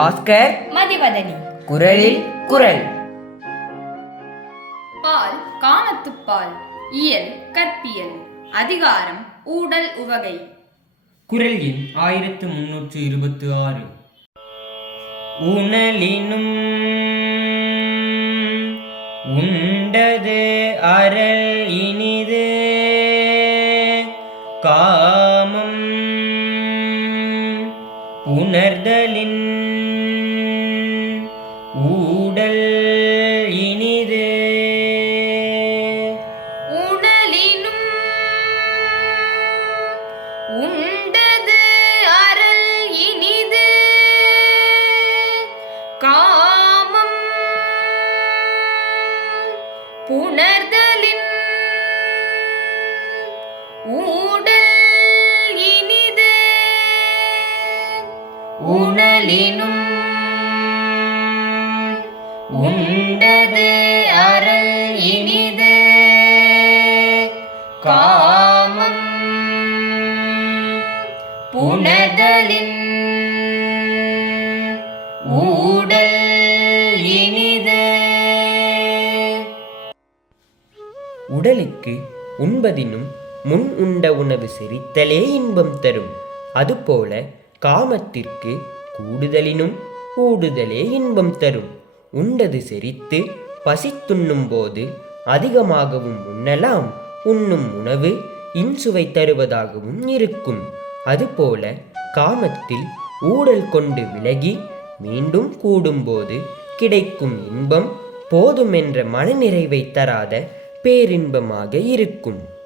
பாஸ்கர் மதிவதனி. குரலில் குரல். பால் காமத்துப்பால் இயல் கற்பியல் அதிகாரம் ஊடல் உவகை. குரல் எண் ஆயிரத்து முன்னூற்று இருபத்தி ஆறு. உணலினும் உண்டது அறல் இனிது. காமம் உணர்தலின் ஊடல் இனிது. உணலினும் உண்டது அறல் இனிது. காமம் புணர்தலின் ஊடல் உணலினும் உண்டது அருள் இனிது. காமம் புனதலின் ஊடல் இனிது. உடலுக்கு உண்பதினும் முன் உண்ட உணவு செரித்தலே இன்பம் தரும். அதுபோல காமத்திற்கு கூடுதலினும் கூடுதலே இன்பம் தரும். உண்டது செரித்து பசித்துண்ணும் போது அதிகமாகவும் உண்ணலாம். உண்ணும் உணவு இன்சுவை தருவதாகவும் இருக்கும். அதுபோல காமத்தில் ஊடல் கொண்டு விலகி மீண்டும் கூடும்போது கிடைக்கும் இன்பம் போதுமென்ற மனநிறைவை தராத பேரின்பமாக இருக்கும்.